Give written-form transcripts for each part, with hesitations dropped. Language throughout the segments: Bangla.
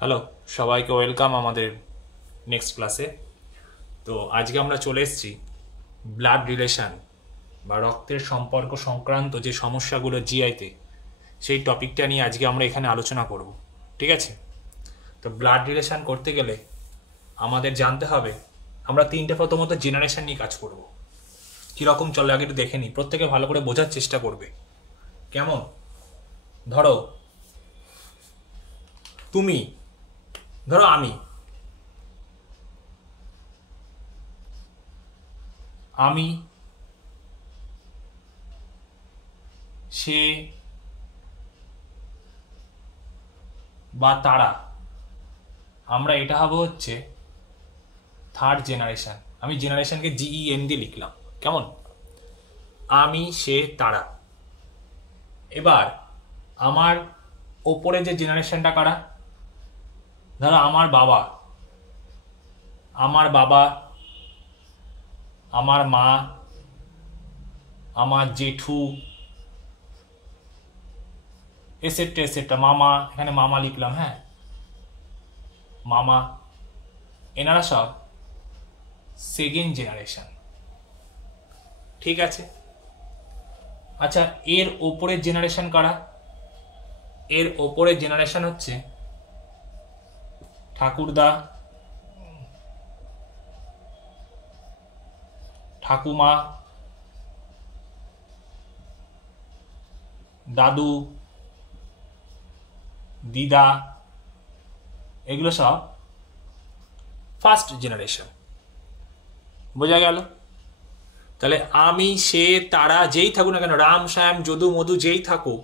হ্যালো, সবাইকে ওয়েলকাম আমাদের নেক্সট ক্লাসে। তো আজকে আমরা চলে এসেছি ব্লাড রিলেশন বা রক্তের সম্পর্ক সংক্রান্ত যে সমস্যাগুলো জিআইতে, সেই টপিকটা নিয়ে আজকে আমরা এখানে আলোচনা করব। ঠিক আছে? তো ব্লাড রিলেশন করতে গেলে আমাদের জানতে হবে, আমরা তিনটে প্রথমত জেনারেশন নিয়ে কাজ করব। কীরকম চলে আগে একটু দেখে নিই, প্রত্যেকে ভালো করে বোঝার চেষ্টা করবে। কেমন? ধরো তুমি, ধরো আমি আমি সে বা তারা, আমরা এটা হবো হচ্ছে থার্ড জেনারেশন। আমি জেনারেশনকে জিইএন দিয়ে লিখলাম। কেমন? আমি সে তারা। এবার আমার ওপরে যে জেনারেশনটা কারা, ধরো আমার বাবা, আমার বাবা, আমার মা, আমার জেঠু, এসেট্রা এসেট্রা, মামা, এখানে মামা লিখলাম। হ্যাঁ, মামা, এনারা সব সেকেন্ড জেনারেশন। ঠিক আছে? আচ্ছা, এর ওপরের জেনারেশন কারা? এর ওপরের জেনারেশন হচ্ছে ঠাকুরদা, ঠাকুমা, দাদু, দিদা, এগুলো সব ফার্স্ট জেনারেশন। বোঝা গেল? তাহলে আমি সে তারা যেই থাকুক না কেন, রাম শ্যাম যদু মধু যেই থাকুক,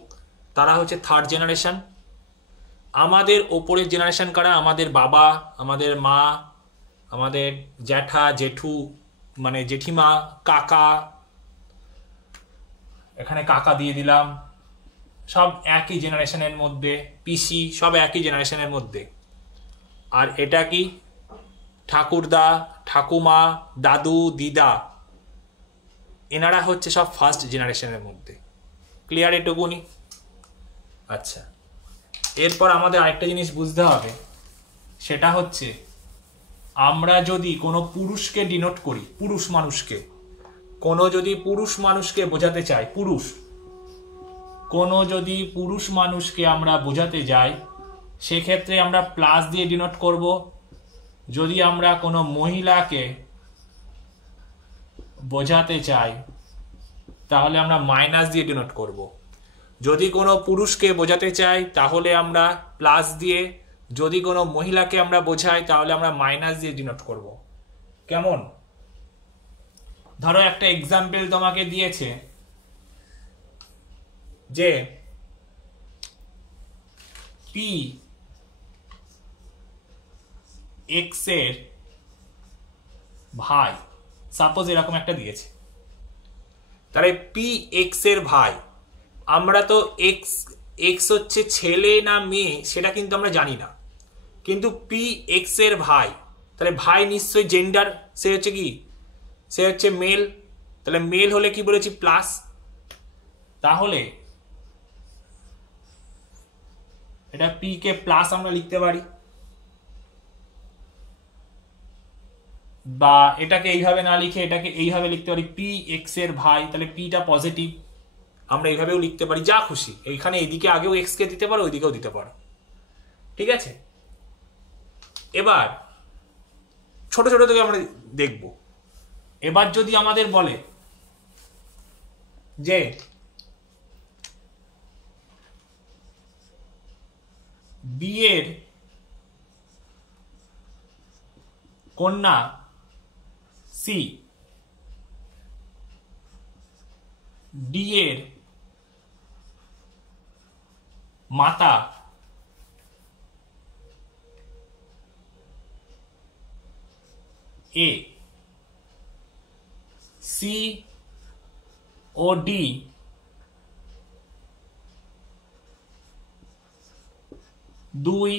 তারা হচ্ছে থার্ড জেনারেশন। আমাদের ওপরের জেনারেশন কারা? আমাদের বাবা, আমাদের মা, আমাদের জ্যাঠা জেঠু, মানে জেঠিমা, কাকা, এখানে কাকা দিয়ে দিলাম, সব একই জেনারেশনের মধ্যে। পিসি, সব একই জেনারেশনের মধ্যে। আর এটা কি? ঠাকুরদা, ঠাকুমা, দাদু, দিদা, এনারা হচ্ছে সব ফার্স্ট জেনারেশনের মধ্যে। ক্লিয়ার এটুকুনি? আচ্ছা, এরপর আমাদের আরেকটা জিনিস বুঝতে হবে, সেটা হচ্ছে আমরা যদি কোনো পুরুষকে ডিনোট করি, পুরুষ মানুষকে, কোনো যদি পুরুষ মানুষকে বোঝাতে চাই, কোনো যদি পুরুষ মানুষকে আমরা বোঝাতে যাই, সেক্ষেত্রে আমরা প্লাস দিয়ে ডিনোট করব। যদি আমরা কোনো মহিলাকে বোঝাতে চাই, তাহলে আমরা মাইনাস দিয়ে ডিনোট করব। যদি কোনো পুরুষকে বোঝাতে চাই, তাহলে আমরা প্লাস দিয়ে, যদি কোনো মহিলাকে আমরা বোঝাই, তাহলে আমরা মাইনাস দিয়ে ডিনোট করব। কেমন? ধরো একটা এক্সাম্পল তোমাকে দিয়েছে যে পি এক্স এর ভাই, সাপোজ এরকম একটা দিয়েছে। তাহলে পি এক্স এর ভাই, আমরা তো এক্স এক্স হচ্ছে ছেলে না মেয়ে সেটা কিন্তু আমরা জানি না, কিন্তু পি এক্স এর ভাই, তাহলে ভাই নিশ্চয়ই জেন্ডার, সে হচ্ছে কি, সে হচ্ছে মেল। তাহলে মেল হলে কি বলেছি? প্লাস। তাহলে এটা পি কে প্লাস আমরা লিখতে পারি, বা এটাকে এইভাবে না লিখে এটাকে এইভাবে লিখতে পারি, পি এক্স এর ভাই, তাহলে পিটা পজিটিভ। আমরা এইভাবেও লিখতে পারি, যা খুশি। এইখানে এইদিকে আগেও এক্স কে দিতে পারো, ওইদিকেও দিতে পারো। ঠিক আছে? এবার ছোট ছোট থেকে আমরা দেখব। এবার যদি আমাদের বলে যে বি এর কন্যা সি, ডি এর মাতা এ, সি ও ডি দুই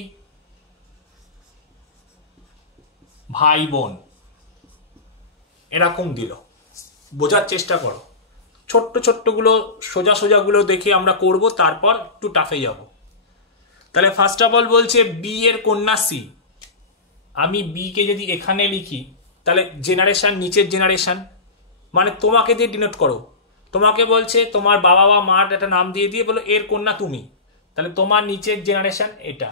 ভাই বোন, এরকম দিল। বোঝার চেষ্টা করো। ছোট্ট ছোট্টগুলো, সোজা সোজাগুলো দেখে আমরা করব, তারপর একটু টাফে যাব। তাহলে ফার্স্ট অফ অল বলছে বি এর কন্যা সি। আমি বি কে যদি এখানে লিখি তাহলে জেনারেশন নিচের জেনারেশন, মানে তোমাকে দিয়ে ডিনোট করো। তোমাকে বলছে তোমার বাবা বা মার একটা নাম দিয়ে দিয়ে বলো এর কন্যা তুমি, তাহলে তোমার নিচের জেনারেশন এটা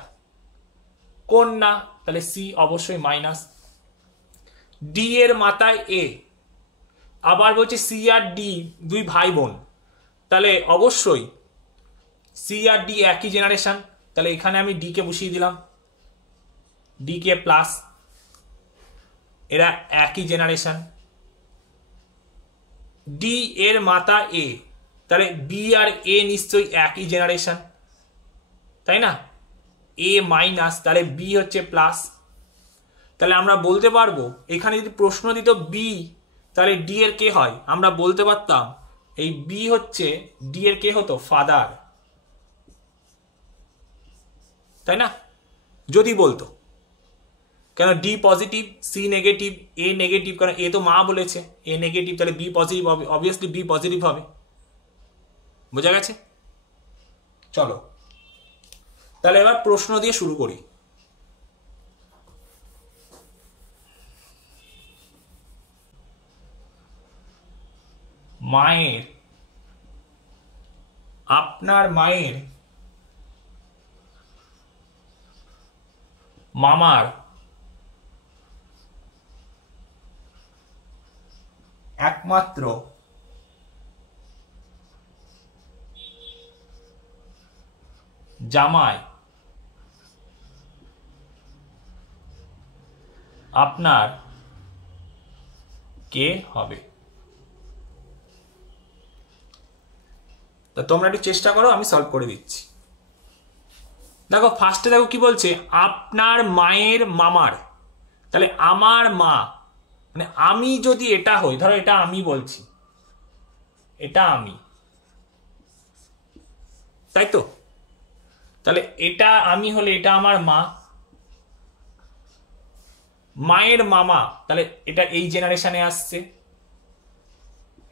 কন্যা, তাহলে সি অবশ্যই মাইনাস। ডি এর মাথায় এ, আবার বলছে সি আর ডি দুই ভাই বোন, তাহলে অবশ্যই সি আর ডি একই জেনারেশন, তাহলে এখানে আমি ডি কে বসিয়ে দিলাম, ডি কে প্লাস, এরা একই জেনারেশন। ডি এর মাথা এ, তাহলে বি আর এ নিশ্চয়ই একই জেনারেশন, তাই না? এ মাইনাস, তাহলে বি হচ্ছে প্লাস। তাহলে আমরা বলতে পারবো এখানে যদি প্রশ্ন দিত বি, তাহলে ডি এর কে হয়? আমরা বলতে পারতাম এই বি হচ্ছে ডি এর কে হতো? ফাদার, তাই না? যদি বলতো, কেন D positive C negative A negative, কারণ এ তো মা বলেছে এ নেগেটিভ, তাহলে বি পজিটিভ হবে, অবভিয়াসলি বি পজিটিভ হবে। বোঝা গেছে? চলো তাহলে এবার প্রশ্ন দিয়ে শুরু করি। মায়ের, আপনার মায়ের মামার একমাত্র জামাই আপনার কে হবে? তা তোমরা একটু চেষ্টা করো, আমি সলভ করে দিচ্ছি। দেখো ফার্স্টে দেখো কি বলছে, আপনার মায়ের মামার, তাহলে আমার মা, মানে আমি যদি এটা হই, ধরো এটা আমি বলছি, এটা আমি, তাই তো? তাহলে এটা আমি হলে এটা আমার মা, মায়ের মামা, তাহলে এটা এই জেনারেশনে আসছে।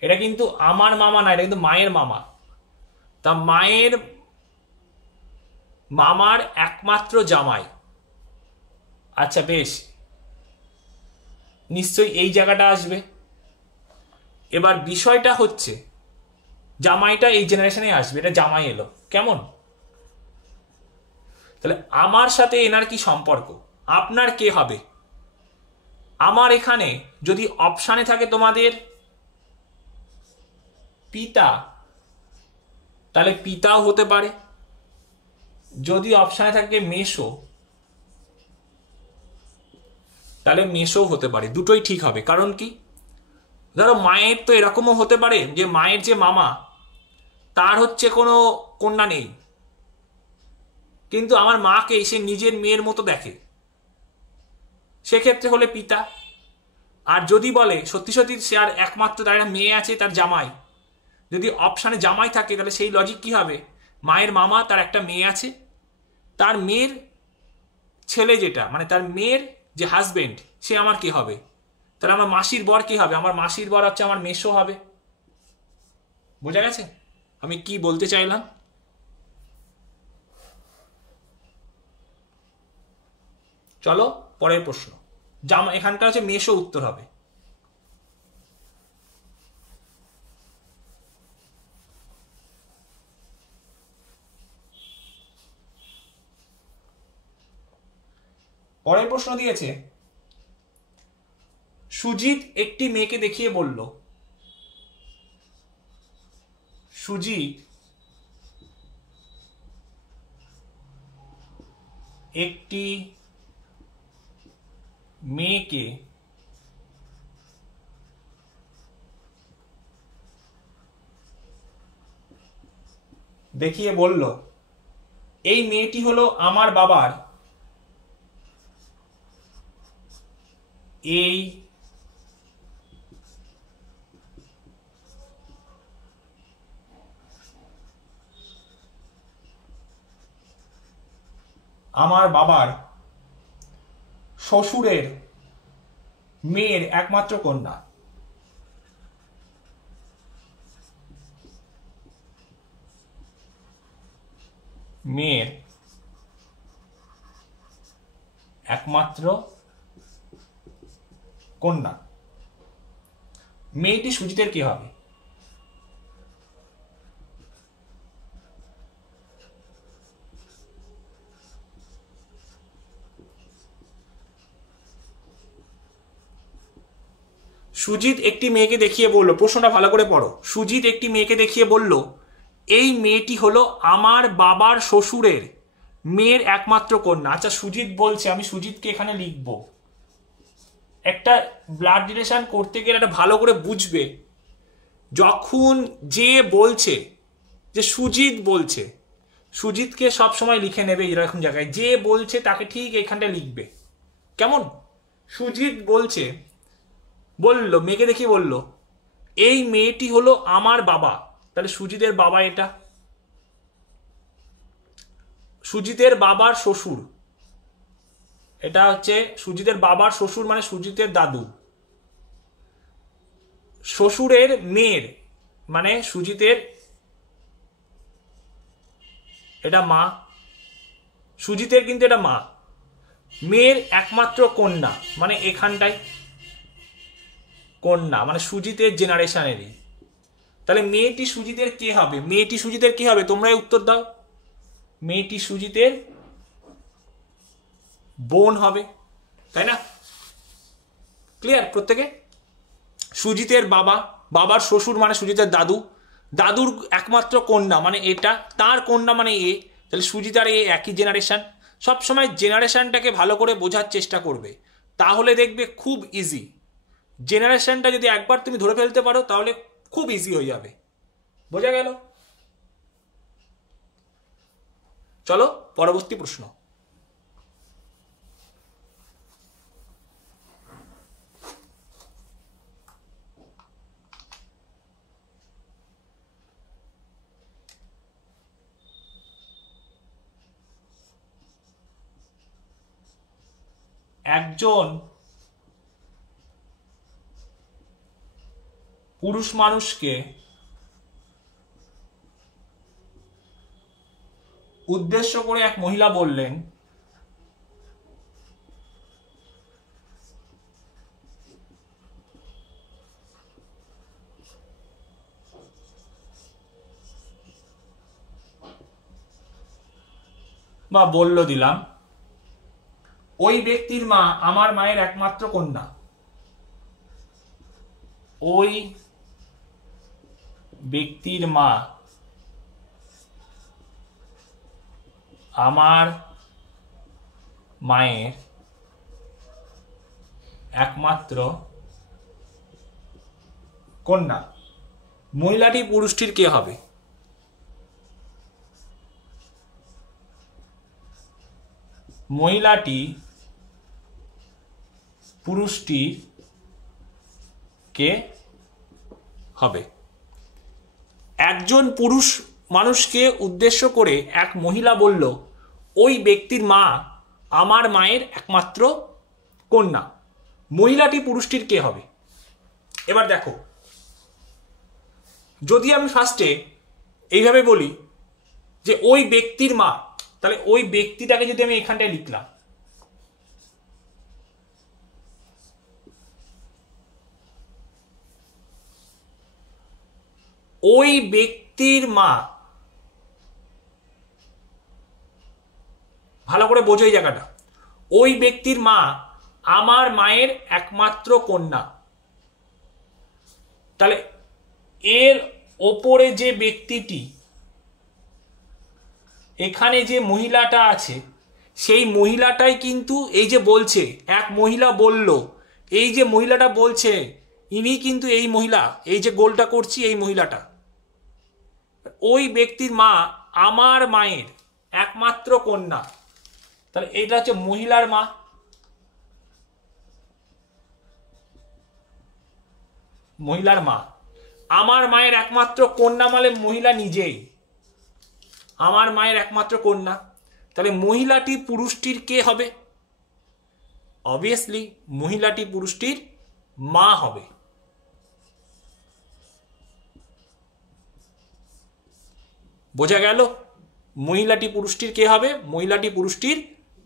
এটা কিন্তু আমার মামা না, এটা কিন্তু মায়ের মামা। তা মায়ের মামার একমাত্র জামাই, আচ্ছা বেশ, নিশ্চয়ই এই জায়গাটা আসবে। এবার বিষয়টা হচ্ছে জামাইটা এই জেনারেশনে আসবে, এটা জামাই এলো কেমন? তাহলে আমার সাথে এনার কি সম্পর্ক? আপনার কে হবে? আমার এখানে যদি অপশানে থাকে তোমাদের পিতা, তাহলে পিতাও হতে পারে। যদি অপশানে থাকে মেসো, তাহলে মেসো হতে পারে, দুটোই ঠিক হবে। কারণ কি, ধরো মায়ের তো এরকমও হতে পারে যে মায়ের যে মামা তার হচ্ছে কোনো কন্যা নেই, কিন্তু আমার মাকে সে নিজের মেয়ের মতো দেখে, সেক্ষেত্রে হলে পিতা। আর যদি বলে সত্যি সত্যি সে আর একমাত্র তার একটা মেয়ে আছে, তার জামাই, যদি অপশানে জামাই থাকে, তাহলে সেই লজিক কি হবে? মায়ের মামা, তার একটা মেয়ে আছে, তার মেয়ের ছেলে যেটা, মানে তার মেয়ের যে হাজবেন্ড, সে আমার কি হবে? তাহলে আমার মাসির বর কি হবে? আমার মাসির বর হচ্ছে আমার মেসো হবে। বোঝা গেছে আমি কি বলতে চাইলাম? চলো পরের প্রশ্ন। জামা, এখানকার হচ্ছে মেসো উত্তর হবে। পরের প্রশ্ন দিয়েছে, সুজিত একটি মেয়েকে দেখিয়ে বলল, সুজিত একটি মেয়েকে দেখিয়ে বলল, এই মেয়েটি হলো আমার বাবার এই আমার বাবার শ্বশুরের মেয়ের একমাত্র কন্যা। মেয়ের একমাত্র কন্যা। মেয়েটি সুজিতের কে হবে? সুজিত একটি মেয়েকে দেখিয়ে বলল, প্রশ্নটা ভালো করে পড়ো। সুজিত একটি মেয়েকে দেখিয়ে বলল, এই মেয়েটি হলো আমার বাবার শ্বশুরের মেয়ের একমাত্র কন্যা। আচ্ছা, সুজিত বলছে, আমি সুজিতকে এখানে লিখব। একটা ব্লাড রিলেশন করতে গেলে একটা ভালো করে বুঝবে, যখন যে বলছে, যে সুজিত বলছে, সুজিতকে সব সময় লিখে নেবে এরকম জায়গায়, যে বলছে তাকে ঠিক এখানটা লিখবে। কেমন? সুজিত বলছে, বলল, মেয়েকে দেখিয়ে বলল, এই মেয়েটি হলো আমার বাবা। তাহলে সুজিতের বাবা এটা, সুজিতের বাবার শ্বশুর। এটা হচ্ছে সুজিতের বাবার শ্বশুর, মানে সুজিতের দাদু। শ্বশুরের মেয়ের মানে সুজিতের এটা মা, সুজিতের কিন্তু এটা মা। মেয়ের একমাত্র কন্যা মানে এখানটায় কন্যা, মানে সুজিতের জেনারেশনেরই। তাহলে মেয়েটি সুজিতের কে হবে? মেয়েটি সুজিতের কে হবে? তোমরাই উত্তর দাও। মেয়েটি সুজিতের বোন হবে, তাই না? ক্লিয়ার প্রত্যেকে? সুজিতের বাবা, বাবার শ্বশুর মানে সুজিতের দাদু, দাদুর একমাত্র কন্যা মানে এটা, তার কন্যা মানে এ। তাহলে সুজিত আর এ একই জেনারেশন। সবসময় জেনারেশনটাকে ভালো করে বোঝার চেষ্টা করবে, তাহলে দেখবে খুব ইজি। জেনারেশনটা যদি একবার তুমি ধরে ফেলতে পারো তাহলে খুব ইজি হয়ে যাবে। বোঝা গেল? চলো পরবর্তী প্রশ্ন। একজন পুরুষ মানুষকে উদ্দেশ্য করে এক মহিলা বললেন, বা বলল দিলাম, ওই ব্যক্তির মা আমার মায়ের একমাত্র কন্যা। ওই ব্যক্তির মা আমার মায়ের একমাত্র কন্যা। মহিলাটি পুরুষটির কে হবে? মহিলাটি পুরুষটির কে হবে? একজন পুরুষ মানুষকে উদ্দেশ্য করে এক মহিলা বলল, ওই ব্যক্তির মা আমার মায়ের একমাত্র কন্যা। মহিলাটি পুরুষটির কে হবে? এবার দেখো, যদি আমি ফার্স্টে এইভাবে বলি যে ওই ব্যক্তির মা, তাহলে ওই ব্যক্তিটাকে যদি আমি এখানটায় লিখলাম, ওই ব্যক্তির মা, ভালো করে বোঝো এই জায়গাটা, ওই ব্যক্তির মা আমার মায়ের একমাত্র কন্যা। তাহলে এর ওপরে যে ব্যক্তিটি, এখানে যে মহিলাটা আছে, সেই মহিলাটাই কিন্তু এই যে বলছে, এক মহিলা বলল, এই যে মহিলাটা বলছে ইনি কিন্তু এই মহিলা, এই যে গোলটা করছি এই মহিলাটা। ওই ব্যক্তির মা আমার মায়ের একমাত্র কন্যা, তাহলে এটা হচ্ছে মহিলার মা। মহিলার মা আমার মায়ের একমাত্র কন্যা মানে মহিলা নিজেই আমার মায়ের একমাত্র কন্যা। তাহলে মহিলাটি পুরুষটির কে হবে? অবভিয়াসলি মহিলাটি পুরুষটির মা হবে। বোঝা গেল? মহিলাটি পুরুষটির কে হবে? মহিলাটি পুরুষটির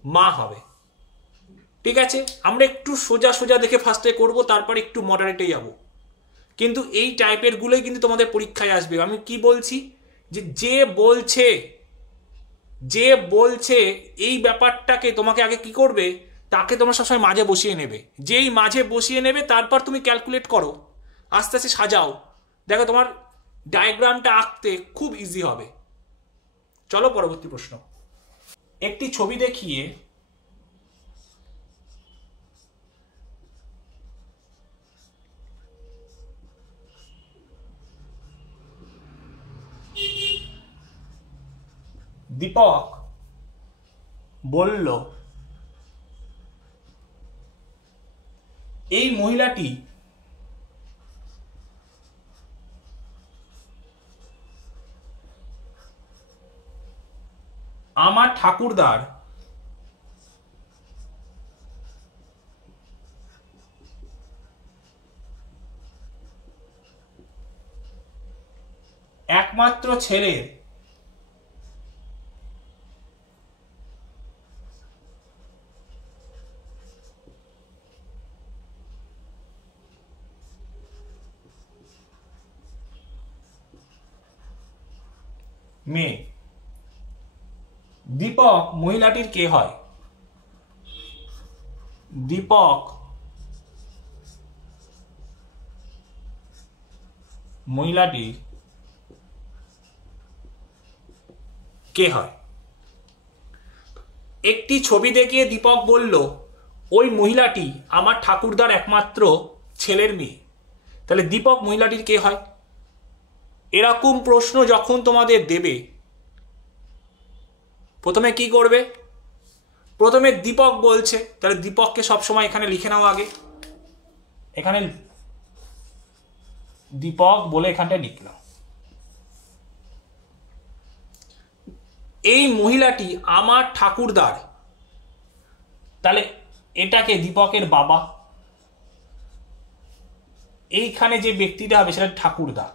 মা হবে। ঠিক আছে, আমরা একটু সোজা সোজা দেখে ফার্স্টে করব, তারপর একটু মডারেটে যাব। কিন্তু এই টাইপের গুলোই কিন্তু তোমাদের পরীক্ষায় আসবে। আমি কি বলছি, যে বলছে এই ব্যাপারটাকে তোমাকে আগে কি করবে, তাকে তোমরা সবসময় মাঝে বসিয়ে নেবে। যেই মাঝে বসিয়ে নেবে তারপর তুমি ক্যালকুলেট করো, আস্তে আস্তে সাজাও, দেখো তোমার ডায়াগ্রামটা আঁকতে খুব ইজি হবে। চলো পরবর্তী প্রশ্ন। একটি ছবি দেখিয়ে দীপক বলল, এই মহিলাটি আমার ঠাকুরদার একমাত্র ছেলের মেয়ে। দীপক মহিলাটির কে হয়? দীপক মহিলাটির কে হয়? একটি ছবি দেখিয়ে দীপক বলল, ওই মহিলাটি আমার ঠাকুরদার একমাত্র ছেলের মেয়ে। তাহলে দীপক মহিলাটির কে হয়? এরকম প্রশ্ন যখন তোমাদের দেবে, প্রথমে কি করবে? প্রথমে দীপক বলছে, তাহলে দীপককে সবসময় এখানে লিখে নাও আগে। এখানে দীপক বলে এখানটা লিখলাম। এই মহিলাটি আমার ঠাকুরদার, তাহলে এটাকে দীপকের বাবা। এইখানে যে ব্যক্তিটা হবে সেটা ঠাকুরদা।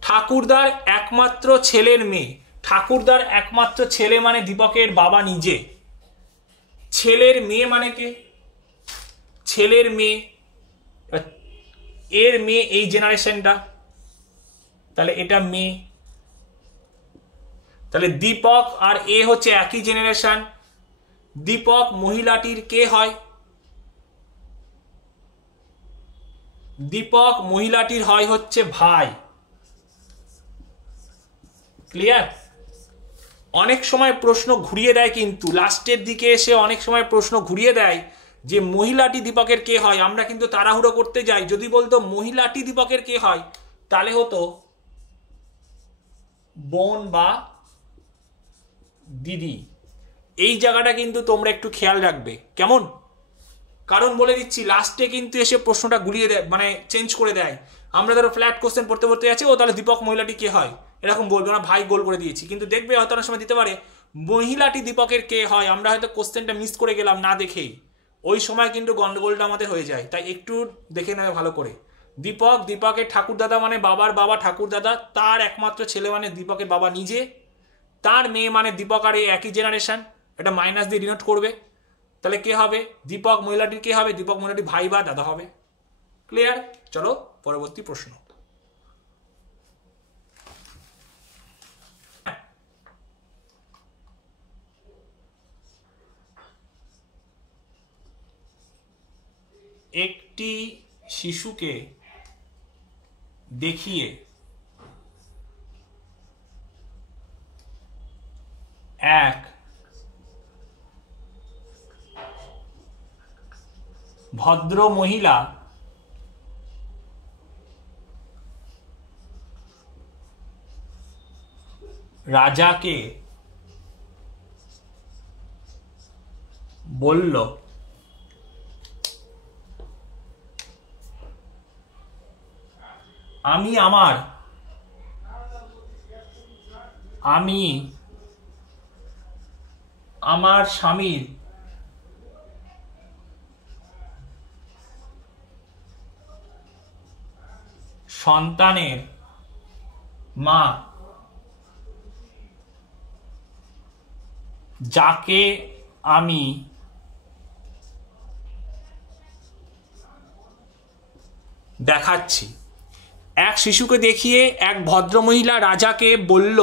ঠাকুরদার একমাত্র ছেলের মেয়ে। ঠাকুরদার একমাত্র ছেলে মানে দীপকের বাবা নিজে। ছেলের মেয়ে মানে কে? ছেলের মেয়ে, এর মেয়ে এই জেনারেশনটা, তাহলে এটা মেয়ে। তাহলে দীপক আর এ হচ্ছে একই জেনারেশন। দীপক মহিলাটির কে হয়? দীপক মহিলাটির হয় হচ্ছে ভাই। ক্লিয়ার? অনেক সময় প্রশ্ন ঘুরিয়ে দেয়, কিন্তু লাস্টের দিকে এসে অনেক সময় প্রশ্ন ঘুরিয়ে দেয় যে মহিলাটি দীপকের কে হয়। আমরা কিন্তু তাড়াহুড়ো করতে যাই। যদি বলতো মহিলাটি দীপকের কে হয়, তাহলে হতো বোন বা দিদি। এই জায়গাটা কিন্তু তোমরা একটু খেয়াল রাখবে, কেমন? কারণ বলে দিচ্ছি, লাস্টে কিন্তু এসে প্রশ্নটা ঘুরিয়ে দেয়, মানে চেঞ্জ করে দেয়। আমরা ধরো ফ্ল্যাট কোশ্চেন পড়তে পড়তে যাচ্ছি, ও তাহলে দীপক মহিলাটি কে হয় এরকম বলবে না, ভাই গোল করে দিয়েছি। কিন্তু দেখবে হয়তো অনেক সময় দিতে পারে মহিলাটি দীপকের কে হয়, আমরা হয়তো কোশ্চেনটা মিস করে গেলাম না দেখেই, ওই সময় কিন্তু গন্ডগোলটা আমাদের হয়ে যায়। তাই একটু দেখে নেবে ভালো করে। দীপকের ঠাকুরদাদা মানে বাবার বাবা ঠাকুরদাদা, তার একমাত্র ছেলে মানে দীপকের বাবা নিজে, তার মেয়ে মানে দীপক আর এই একই জেনারেশন, এটা মাইনাস দিয়ে ডিনোট করবে। তাহলে কে হবে? দীপক মহিলাটির কে হবে? দীপক মহিলাটির ভাই বা দাদা হবে। ক্লিয়ার? চলো পরবর্তী প্রশ্ন। একটি শিশুকে দেখিয়ে এক ভদ্র মহিলা রাজাকে বলল, আমি আমার স্বামীর সন্তানের মা। যাকে আমি দেখাচ্ছি। এক শিশুকে দেখিয়ে এক ভদ্রমহিলা রাজাকে বলল,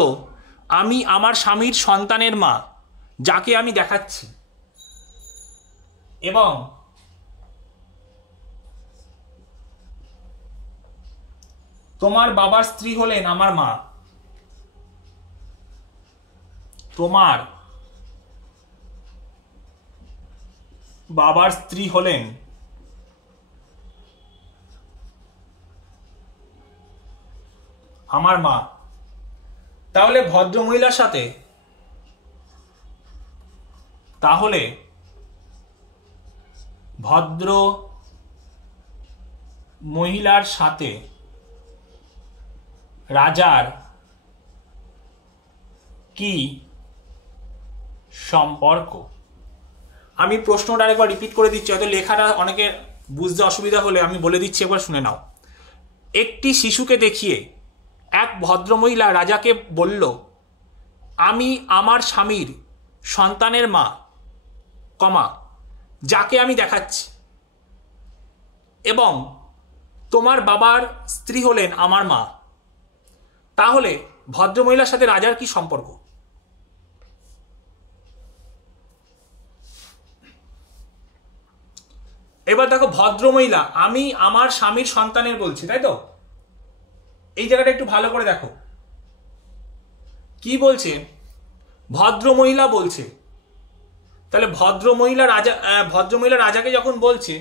আমি আমার স্বামীর সন্তানের মা, যাকে আমি দেখাচ্ছি, এবং তোমার বাবার স্ত্রী হলেন আমার মা। তোমার বাবার স্ত্রী হলেন আমার মা। তাহলে ভদ্রমহিলার সাথে ভদ্র মহিলার সাথে রাজার কি সম্পর্ক? আমি প্রশ্নটা আরেকবার রিপিট করে দিচ্ছি, হয়তো লেখাটা অনেকের বুঝতে অসুবিধা হলে আমি বলে দিচ্ছি, একবার শুনে নাও। একটি শিশুকে দেখিয়ে এক ভদ্রমহিলা রাজাকে বলল, আমি আমার স্বামীর সন্তানের মা, যাকে আমি দেখাচ্ছি, এবং তোমার বাবার স্ত্রী হলেন আমার মা। তাহলে ভদ্রমহিলার সাথে রাজার কি সম্পর্ক? এবার দেখো, ভদ্রমহিলা আমি আমার স্বামীর সন্তানের বলছি, তাই তো? এই জায়গাটা একটু ভালো করে দেখো কি বলছে। ভদ্রমহিলা বলছে, তাহলে ভদ্রমহিলা রাজাকে যখন বলছে,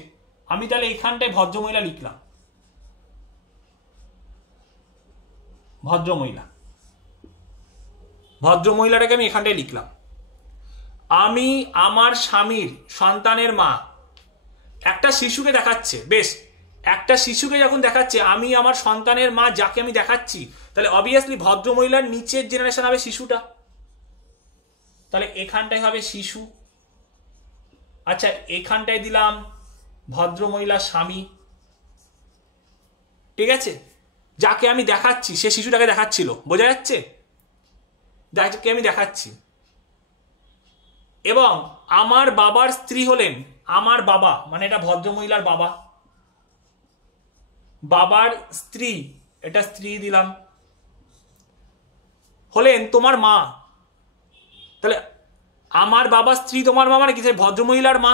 আমি তাহলে এখানটায় ভদ্রমহিলা লিখলাম, ভদ্রমহিলাটাকে আমি এখানটায় লিখলাম। আমি আমার স্বামীর সন্তানের মা একটা শিশুকে দেখাচ্ছে, বেশ, একটা শিশুকে যখন দেখাচ্ছে আমি আমার সন্তানের মা, যাকে আমি দেখাচ্ছি, তাহলে অবভিয়াসলি ভদ্রমহিলার নিচের জেনারেশন হবে শিশুটা, তাহলে এখানটায় হবে শিশু। আচ্ছা, এখানটায় দিলাম ভদ্রমহিলার স্বামী, ঠিক আছে? যাকে আমি দেখাচ্ছি সে শিশুটাকে দেখাচ্ছিল, বোঝা যাচ্ছে? যাকে আমি দেখাচ্ছি, এবং আমার বাবার স্ত্রী হলেন আমার বাবা, মানে এটা ভদ্রমহিলার বাবা, বাবার স্ত্রী, এটা স্ত্রী দিলাম, হলেন তোমার মা। তাহলে আমার বাবা স্ত্রী তোমার মা মানে কি? ভদ্রমহিলার মা।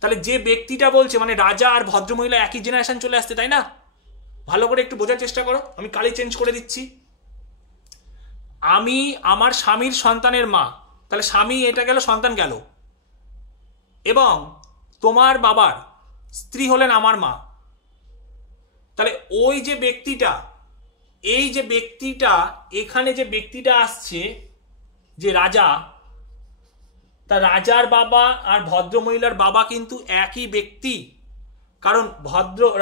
তাহলে যে ব্যক্তিটা বলছে, মানে রাজা আর ভদ্রমহিলা একই জেনারেশন চলে আসছে, তাই না? ভালো করে একটু বোঝার চেষ্টা করো, আমি কালি চেঞ্জ করে দিচ্ছি। আমি আমার স্বামীর সন্তানের মা, তাহলে স্বামী এটা গেল, সন্তান গেল, এবং তোমার বাবার স্ত্রী হলেন আমার মা। তাহলে ওই যে ব্যক্তিটা, এই যে ব্যক্তিটা, এখানে যে ব্যক্তিটা আসছে, যে রাজা, তা রাজার বাবা আর ভদ্রমহিলার বাবা কিন্তু একই ব্যক্তি, কারণ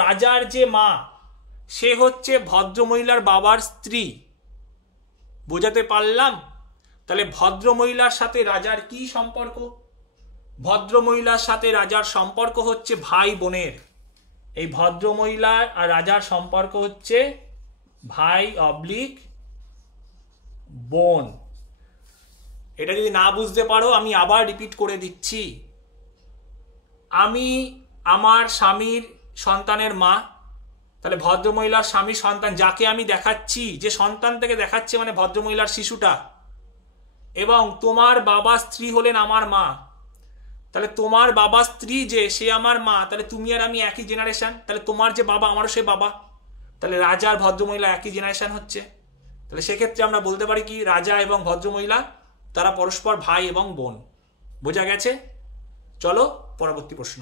রাজার যে মা সে হচ্ছে ভদ্রমহিলার বাবার স্ত্রী। বোঝাতে পারলাম? তাহলে ভদ্রমহিলার সাথে রাজার কি সম্পর্ক? ভদ্রমহিলার সাথে রাজার সম্পর্ক হচ্ছে ভাই বোনের। এই ভদ্রমহিলার আর রাজার সম্পর্ক হচ্ছে ভাই অবলিক বোন। এটা যদি না বুঝতে পারো আমি আবার রিপিট করে দিচ্ছি। আমি আমার স্বামীর সন্তানের মা, তাহলে ভদ্রমহিলার স্বামী সন্তান, যাকে আমি দেখাচ্ছি, যে সন্তান থেকে দেখাচ্ছে মানে ভদ্রমহিলার শিশুটা, এবং তোমার বাবা স্ত্রী হলেন আমার মা। তাহলে তোমার বাবা স্ত্রী যে সে আমার মা, তাহলে তুমি আর আমি একই জেনারেশন, তাহলে তোমার যে বাবা আমারও সে বাবা, তাহলে রাজা আর ভদ্রমহিলা একই জেনারেশন হচ্ছে। তাহলে সেক্ষেত্রে আমরা বলতে পারি কি, রাজা এবং ভদ্রমহিলা তারা পরস্পর ভাই এবং বোন। বোঝা গেছে? চলো পরবর্তী প্রশ্ন।